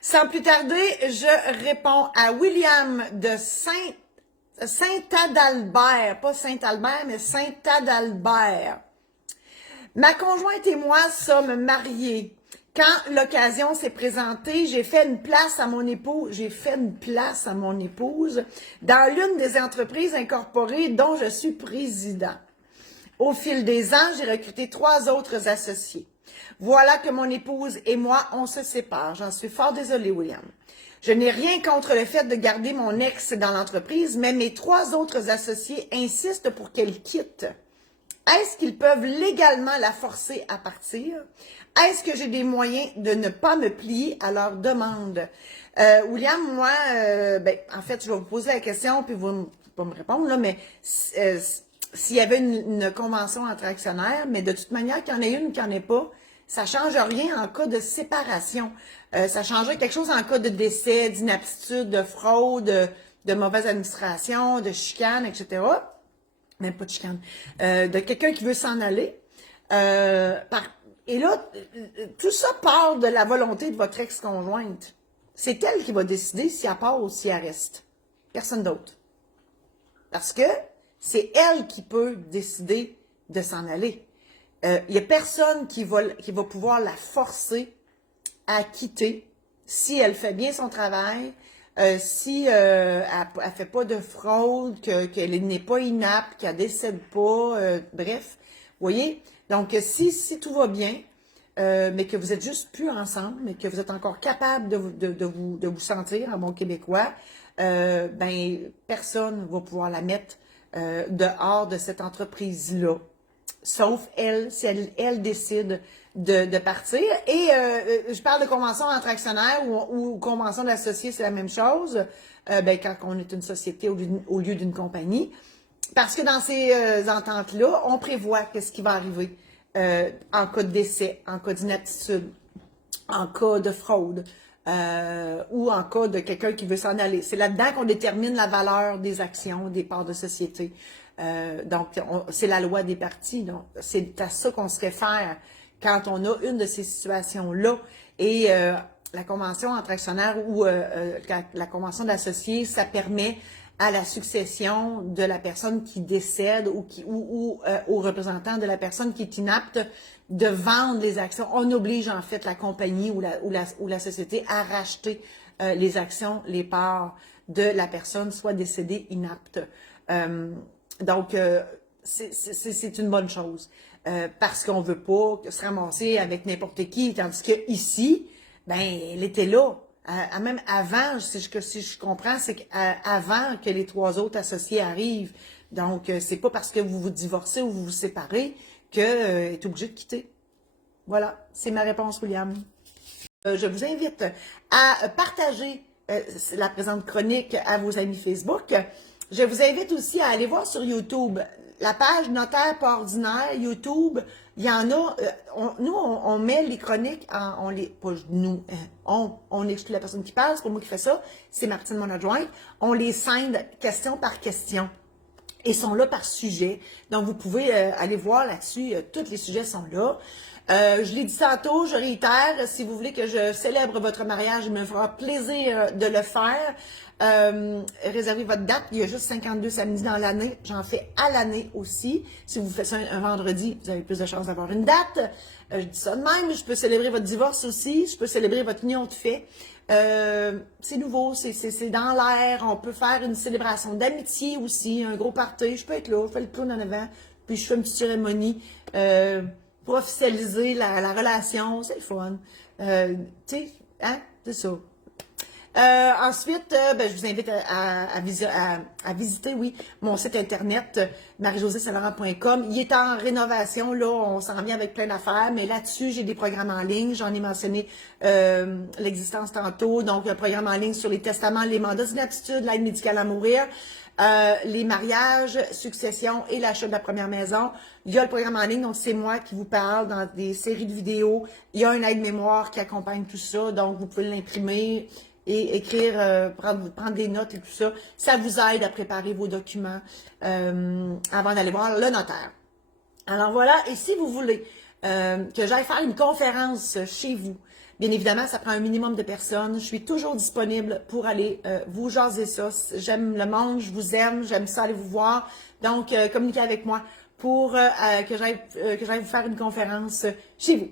Sans plus tarder, je réponds à William de Saint-Adalbert, pas Saint-Albert, mais Saint-Adalbert. Ma conjointe et moi sommes mariés. Quand l'occasion s'est présentée, j'ai fait une place à mon épouse dans l'une des entreprises incorporées dont je suis président. Au fil des ans, j'ai recruté 3 autres associés. Voilà que mon épouse et moi, on se sépare. J'en suis fort désolée, William. Je n'ai rien contre le fait de garder mon ex dans l'entreprise, mais mes 3 autres associés insistent pour qu'elle quitte. Est-ce qu'ils peuvent légalement la forcer à partir? Est-ce que j'ai des moyens de ne pas me plier à leur demande? William, moi, en fait, je vais vous poser la question, puis vous ne pouvez pas me répondre, là, mais s'il y avait une convention entre actionnaires, mais de toute manière, qu'il y en ait une, qu'il n'y en ait pas, ça ne change rien en cas de séparation. Ça changerait quelque chose en cas de décès, d'inaptitude, de fraude, de mauvaise administration, de chicane, etc. Même pas de chicane. De quelqu'un qui veut s'en aller. Et là, tout ça part de la volonté de votre ex-conjointe. C'est elle qui va décider si elle part ou si elle reste. Personne d'autre. Parce que c'est elle qui peut décider de s'en aller. Il n'y a personne qui va pouvoir la forcer à quitter si elle fait bien son travail, si elle ne fait pas de fraude, qu'elle n'est pas inapte, qu'elle ne décède pas, bref. Vous voyez? Donc, si tout va bien, mais que vous êtes juste plus ensemble, mais que vous êtes encore capable de vous sentir en bon québécois, personne ne va pouvoir la mettre dehors de cette entreprise-là. Sauf elle, si elle décide de partir. Et je parle de convention entre actionnaires ou convention d'associés, c'est la même chose, quand on est une société au lieu d'une compagnie. Parce que dans ces ententes-là, on prévoit qu'est-ce qui va arriver en cas de décès, en cas d'inaptitude, en cas de fraude ou en cas de quelqu'un qui veut s'en aller. C'est là-dedans qu'on détermine la valeur des actions, des parts de société. Donc, c'est la loi des parties. Donc, c'est à ça qu'on se réfère quand on a une de ces situations-là. Et la convention entre actionnaires ou la convention d'associés, ça permet à la succession de la personne qui décède ou au représentant de la personne qui est inapte de vendre les actions. On oblige en fait la compagnie ou la société à racheter les actions, les parts de la personne soit décédée inapte. Donc, c'est une bonne chose parce qu'on ne veut pas se ramasser avec n'importe qui, tandis que ici, elle était là. Même avant, si je comprends, c'est qu'avant que les 3 autres associés arrivent. Donc, c'est pas parce que vous vous divorcez ou vous vous séparez qu'elle est obligée de quitter. Voilà, c'est ma réponse, William. Je vous invite à partager la présente chronique à vos amis Facebook. Je vous invite aussi à aller voir sur YouTube la page Notaire pas ordinaire, YouTube. Il y en a, on met les chroniques, on exclut la personne qui parle, c'est pas moi qui fais ça, c'est Martine, mon adjointe. On les scinde question par question. Et sont là par sujet. Donc, vous pouvez aller voir là-dessus. Tous les sujets sont là. Je l'ai dit tantôt, je réitère, si vous voulez que je célèbre votre mariage, il me fera plaisir de le faire. Réservez votre date. Il y a juste 52 samedis dans l'année. J'en fais à l'année aussi. Si vous faites ça un vendredi, vous avez plus de chances d'avoir une date. Je dis ça de même. Je peux célébrer votre divorce aussi. Je peux célébrer votre union de fait. C'est nouveau, c'est dans l'air. On peut faire une célébration d'amitié aussi, un gros party. Je peux être là, je fais le clown en avant, puis je fais une petite cérémonie pour officialiser la relation. C'est le fun. Tu sais, hein, c'est ça. Ensuite, je vous invite à visiter, oui, mon site internet, marie-josée-saint-laurent.com. Il est en rénovation, là, on s'en vient avec plein d'affaires, mais là-dessus, j'ai des programmes en ligne. J'en ai mentionné l'existence tantôt, donc un programme en ligne sur les testaments, les mandats d'inaptitude, l'aide médicale à mourir, les mariages, succession et l'achat de la première maison. Il y a le programme en ligne, donc c'est moi qui vous parle dans des séries de vidéos. Il y a une aide-mémoire qui accompagne tout ça, donc vous pouvez l'imprimer et écrire, prendre des notes et tout ça. Ça vous aide à préparer vos documents avant d'aller voir le notaire. Alors voilà, et si vous voulez que j'aille faire une conférence chez vous. Bien évidemment, ça prend un minimum de personnes. Je suis toujours disponible pour aller vous jaser ça. J'aime le monde, je vous aime, j'aime ça aller vous voir. Donc, communiquez avec moi pour que j'aille vous faire une conférence chez vous.